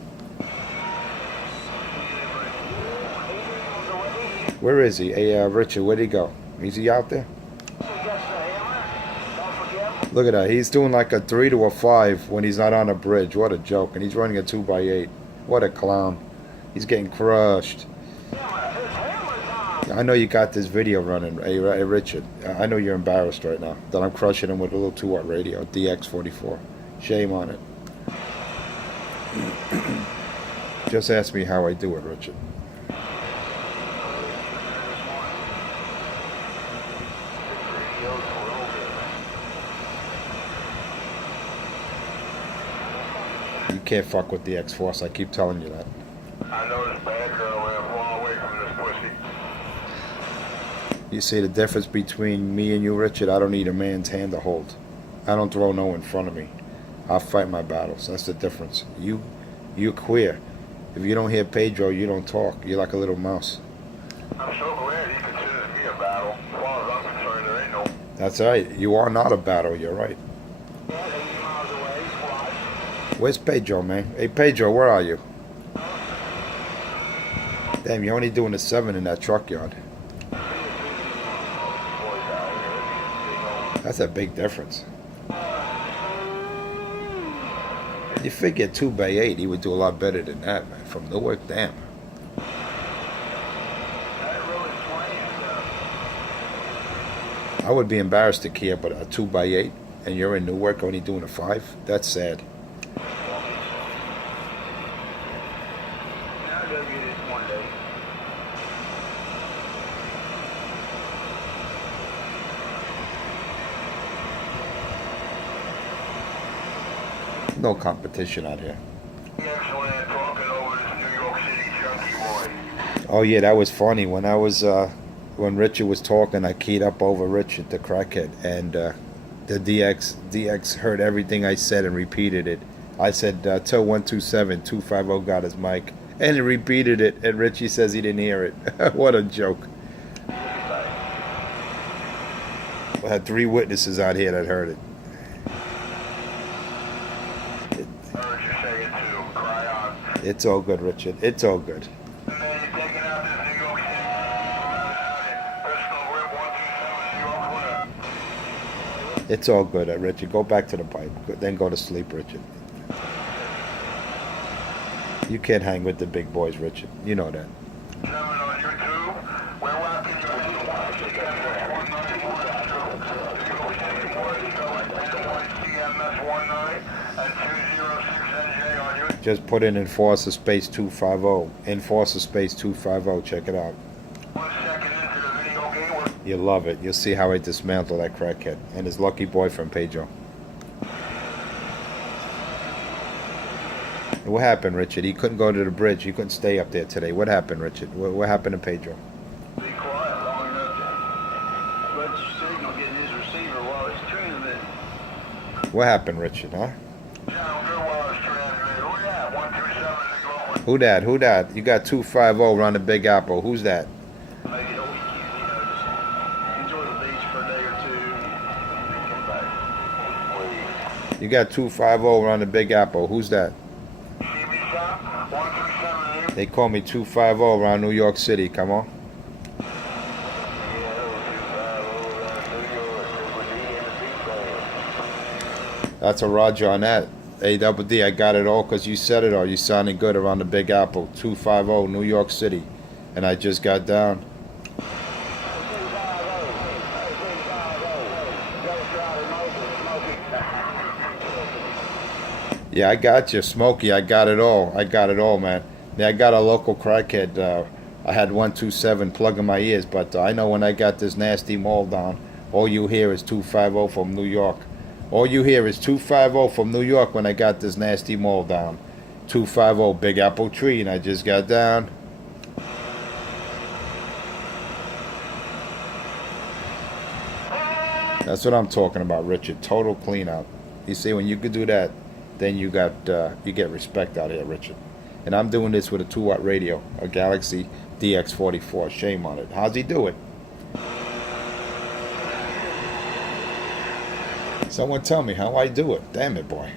Where is he? Hey, Richard, where'd he go? Is he out there? Look at that. He's doing like a 3 to a 5 when he's not on a bridge. What a joke. And he's running a 2x8. What a clown. He's getting crushed. I know you got this video running. Hey, Richard, I know you're embarrassed right now that I'm crushing him with a little 2-watt radio, DX44. Shame on it. Just ask me how I do it, Richard. You can't fuck with the X-Force. I keep telling you that. I know this bad girl lives far away from this pussy. You see the difference between me and you, Richard? I don't need a man's hand to hold. I don't throw no in front of me. I'll fight my battles. That's the difference. You're queer. If you don't hear Pedro, you don't talk. You're like a little mouse. I'm so glad he considers me a battle. As far as I'm concerned, there ain't no. That's right. You are not a battle. You're right. 80 miles away, squad. Where's Pedro, man? Hey, Pedro, where are you? Damn, you're only doing a 7 in that truck yard. That's a big difference. You figure 2x8, he would do a lot better than that, man. From Newark, damn. I would be embarrassed to care, but a 2x8, and you're in Newark only doing a 5? That's sad. I'll go get it one day. No competition out here. Excellent talking over this New York City chunky boy. Oh yeah, that was funny. When I was when Richard was talking, I keyed up over Richard, the crackhead, and the DX heard everything I said and repeated it. I said, tell 127-250 got his mic, and he repeated it, and Richie says he didn't hear it. What a joke. I had 3 witnesses out here that heard it. I heard you say it too. Cry on. It's all good, Richard. It's all good. And then you're taking out this New York City. Personal rip 127, It's all good, Richard. Go back to the pipe. Then go to sleep, Richard. You can't hang with the big boys, Richard. You know that. 7 on YouTube. We're rocking your head. And 206NJ on YouTube. Just put in Enforcer Space 250. Enforcer Space 250. Check it out. 1 second into the video game. You'll love it. You'll see how I dismantle that crackhead and his lucky boyfriend, Pedro. What happened, Richard? He couldn't go to the bridge. He couldn't stay up there today. What happened, Richard? What happened to Pedro? Be quiet long enough to let your signal get in his receiver while it's transmitting. What happened, Richard, huh? Sound good while it's transmitting. Who that? 127 Who that? Who that? You got 250 around the Big Apple. Who's that? Make it a weekend, just enjoy the beach for a day or two and then come back. You got 250 around the Big Apple. Who's that? CB shop, 127. They call me 250 around New York City. Come on. That's a Roger on that. Hey, Double D, I got it all because you said it all. You sounded good around the Big Apple. 250, New York City. And I just got down. Yeah, I got you, Smokey. I got it all. I got it all, man. Yeah, I got a local crackhead. I had 127 plug in my ears, but I know when I got this nasty mall down, all you hear is 250 from New York. All you hear is 250 from New York when I got this nasty mall down. 250 Big Apple Tree, and I just got down. That's what I'm talking about, Richard. Total clean out. You see, when you could do that, then you get respect out here, Richard. And I'm doing this with a 2-watt radio, a Galaxy DX44. Shame on it. How's he do it? Someone tell me how I do it. Damn it, boy.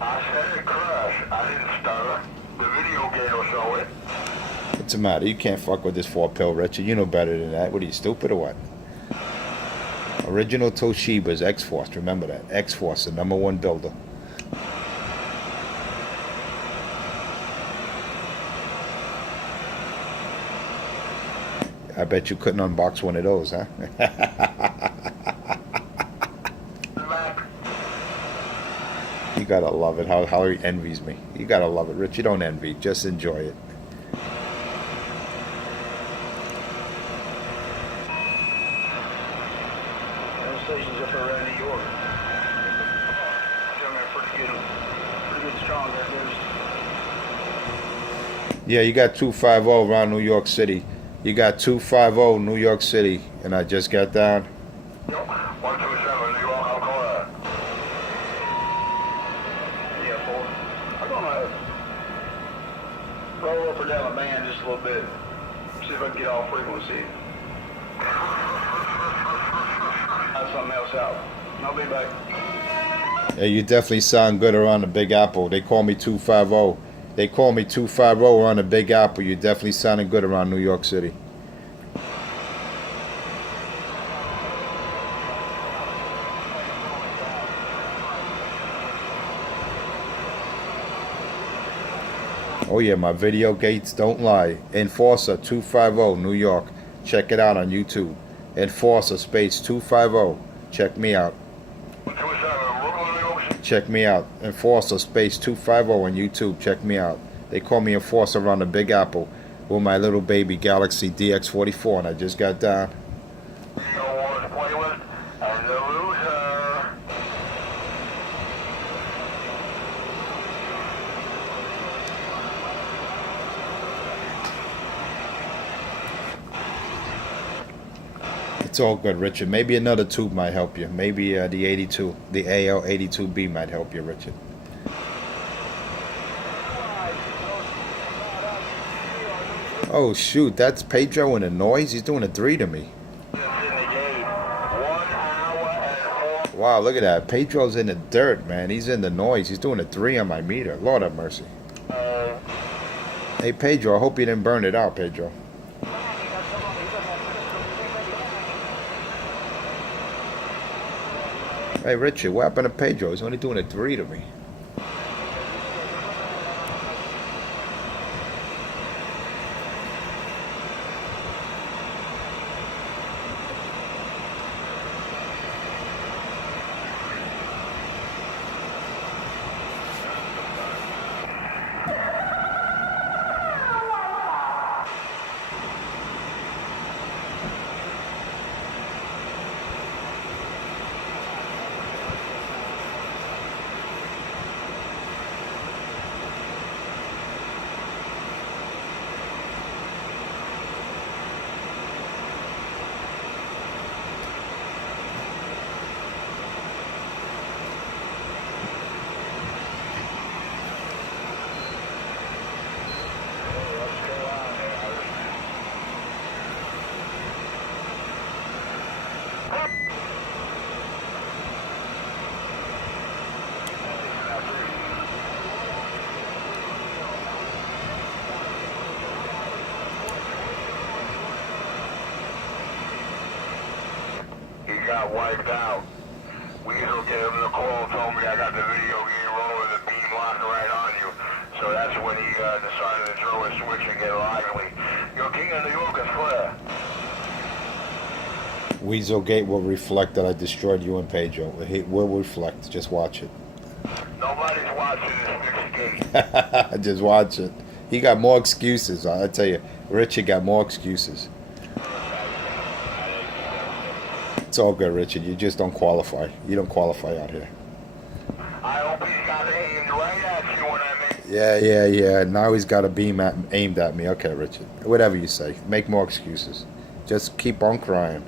I said it crashed. I didn't stutter. The video game will show it. What's the matter? You can't fuck with this 4-pill, Richard. You know better than that. What are you, stupid or what? Original Toshiba's X-Force. Remember that. X-Force, the #1 builder. I bet you couldn't unbox one of those, huh? You gotta love it. How he envies me. You gotta love it, Rich. You don't envy. Just enjoy it. Stations up around New York. Pretty good, strong. Yeah, you got 250 around New York City. You got 250 New York City, and I just got down. Yep, 127 New York, how call that? Yeah, 4. I'm gonna roll up or down the band just a little bit. See if I can get off frequency. Have something else out. I'll be back. Yeah, you definitely sound good around the Big Apple. They call me 250. They call me 250 around the Big Apple. You definitely sounding good around New York City. Oh yeah, my video gates don't lie. Enforcer 250 New York. Check it out on YouTube. Enforcer space 250. Check me out. Check me out. Enforcer space 250 on YouTube. Check me out. They call me Enforcer around the Big Apple with my little baby Galaxy DX44, and I just got down. It's all good, Richard. Maybe another tube might help you. Maybe the 82, the AL82B might help you, Richard. Oh shoot, that's Pedro in the noise. He's doing a 3 to me. Wow, look at that. Pedro's in the dirt, man. He's in the noise. He's doing a 3 on my meter. Lord have mercy. Hey Pedro, I hope you didn't burn it out, Pedro. Hey Richard, what happened to Pedro? He's only doing a 3 to me. Got wiped out. Weasel gave him the call, told me I got the video game rolling, the beam locked right on you. So that's when he decided to throw a switch and get lively. Your King of New York is clear. Weaselgate will reflect that I destroyed you and Pedro. It will reflect. Just watch it. Nobody's watching this gate. Just watch it. He got more excuses. I tell you, Richard got more excuses. It's all good, Richard. You just don't qualify. You don't qualify out here. I hope he's got aimed right at you when I make. Yeah. Now he's got a beam aimed at me. Okay, Richard. Whatever you say. Make more excuses. Just keep on crying.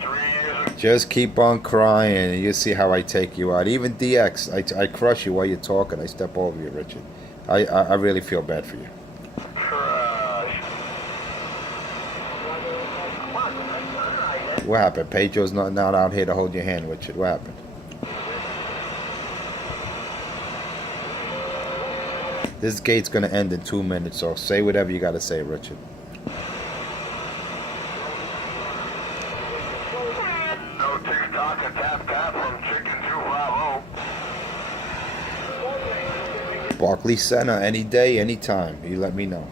3 years ago. Just keep on crying, and you see how I take you out. Even DX, I crush you while you're talking. I step over you, Richard. I really feel bad for you. What happened? Pedro's not out here to hold your hand, Richard. What happened? This gate's gonna end in 2 minutes, so say whatever you gotta say, Richard. No TikTok and tap from Chicken 250. Barclays Center, any day, any time. You let me know.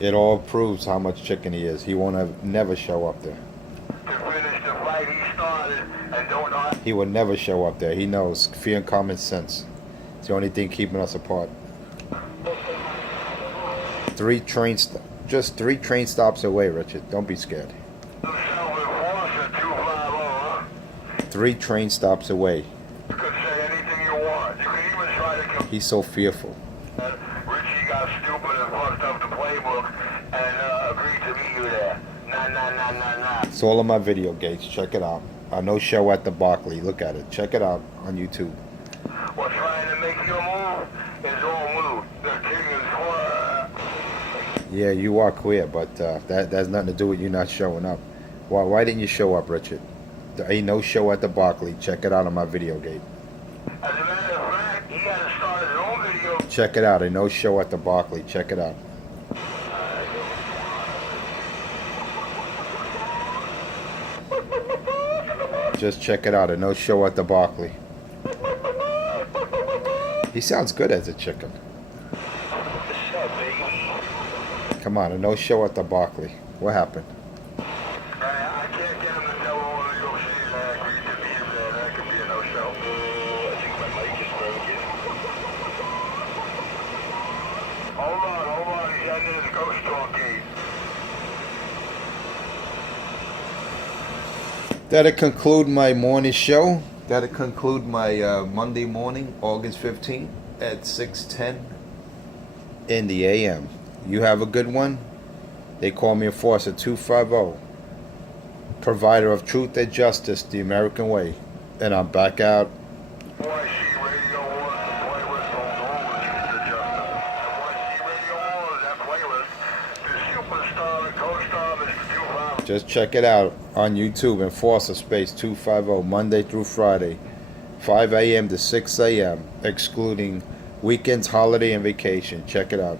It all proves how much chicken he is. He won't never show up there. To finish the fight he started and don't know. He would never show up there. He knows. Fear and common sense. It's the only thing keeping us apart. Just 3 train stops away, Richard. Don't be scared. 3 train stops away. You could say anything you want. You could even try to kill. He's so fearful. Richie got stupid and fucked up the playbook and agreed to meet you there. Nah. It's all in my video, Gates. Check it out. No show at the Barclay. Look at it. Check it out on YouTube. Well, trying to make your move is all moot. The king is queer. Yeah, you are queer, but that has nothing to do with you not showing up. Why didn't you show up, Richard? There ain't no show at the Barclay. Check it out on my video, Gate. As a matter of fact, he had to start his own video. Check it out. Ain't no show at the Barclay. Check it out. Just check it out. A no show at the Barclay. He sounds good as a chicken. What's up, baby? Come on, a no show at the Barclay. What happened? I can't get him to tell all the York City that I agreed to meet him there. That could be a no-show. I think my mic is broken. Hold on. He's heading to the ghost talk gate. That'll conclude my morning show. That'll conclude my Monday morning, August 15th at 6:10 in the AM. You have a good one. They call me Enforcer 250, provider of truth and justice the American way. And I'm back out. YC Radio 1, the playlist holds all the truth and justice. And YC Radio 1 is that playlist. The superstar and co-star Mr. 250. Just check it out on YouTube, Enforcer Space 250, Monday through Friday, 5 a.m. to 6 a.m., excluding weekends, holiday, and vacation. Check it out.